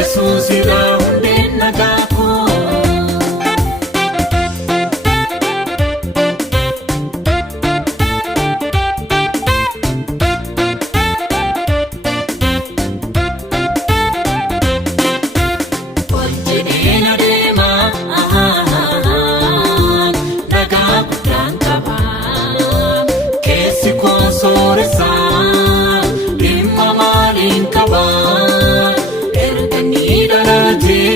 Yesus irraa hundeen nagaa koo. Hojjedheen adeemaa nagaa guddaan qaba. Keessi koo sooressaa dhimma maaliin qaba. Erganii dhalatee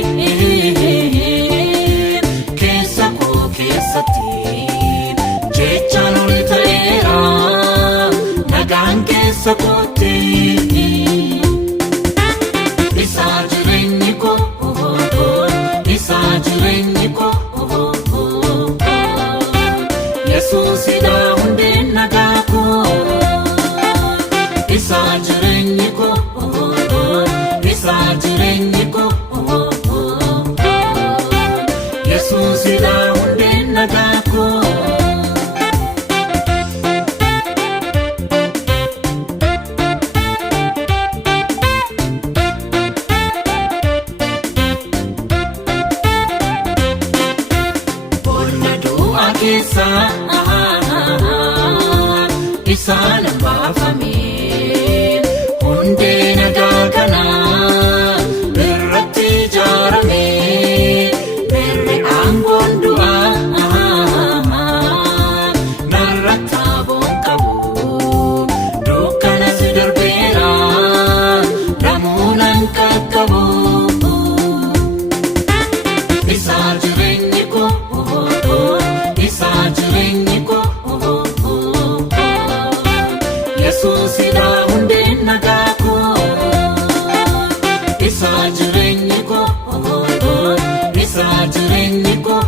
keessa koo keessatti jechaan ol ta'eera nagaan keessa kootti. Isaa jireenyi koo isaa jireenyi koo Yesus irraa hundeen nagaa koo. Isaa jireenyi koo isaa jireenyi koo Yesus irraa hundeen nagaa koo. Bonna du'aa keessaa isaan baafame. Hundee nagaa kanaa irratti ijaarame. Merre aangoon du'aa narratti aboon qabu. Dukkanas darbeera namuunan qaqqabu. Isaa jireenyi koo isaa jireenyi koo Yesus irraa hundeen nagaa koo. Isaa jireenyi koo isaa jireenyi koo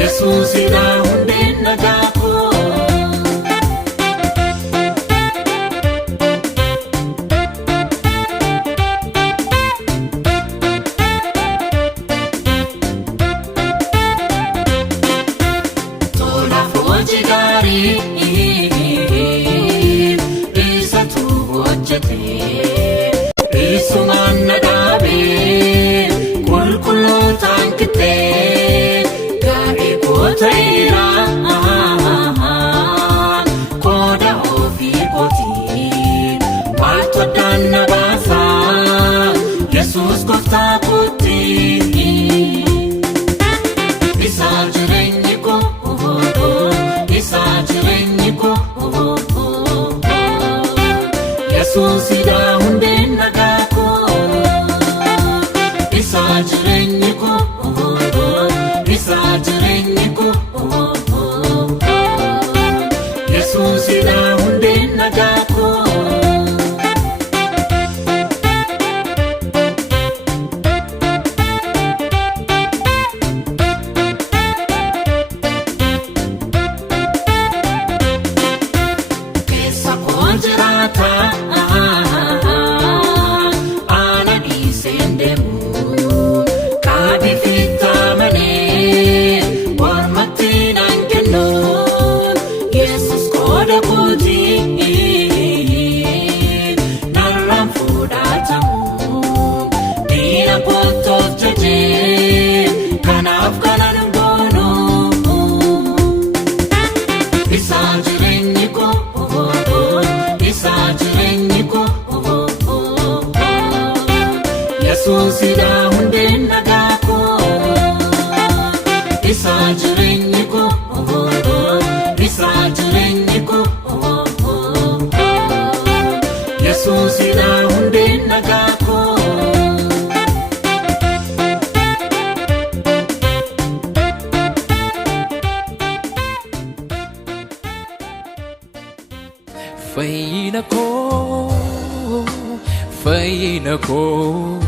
Yesus irraa hundeen nagaa koo. Tolaaf hojii gaarii isatu hojjete. Isumaan na dhaabee qulqullootaan qixxee gaarii koo ta'eera. Qooda ofii kootiin maaltu addaan na baasa Yesus gooftaa kootti. Isaa jireenyi koo isaa jireenyi koo Yesus irraa hundeen nagaa koo. Isaa jireenyi koo isaa jireenyi koo Yesus irraa hundeen nagaa koo. Keessa koo jiraata ana dhiiseen deemu. Qabii fiixaa malee mormatti naan kennu. Yesus qooda kootii narraan fudhatamu. Diina koottoof jajee kanaaf kanan goonu. Isaa jireenyi koo isaa jireenyi koo Yesus irraa hundeen nagaa koo. Isaa jireenyi koo isaa jireenyi koo Yesus irraa hundeen nagaa koo. Fayyina koo fayyina koo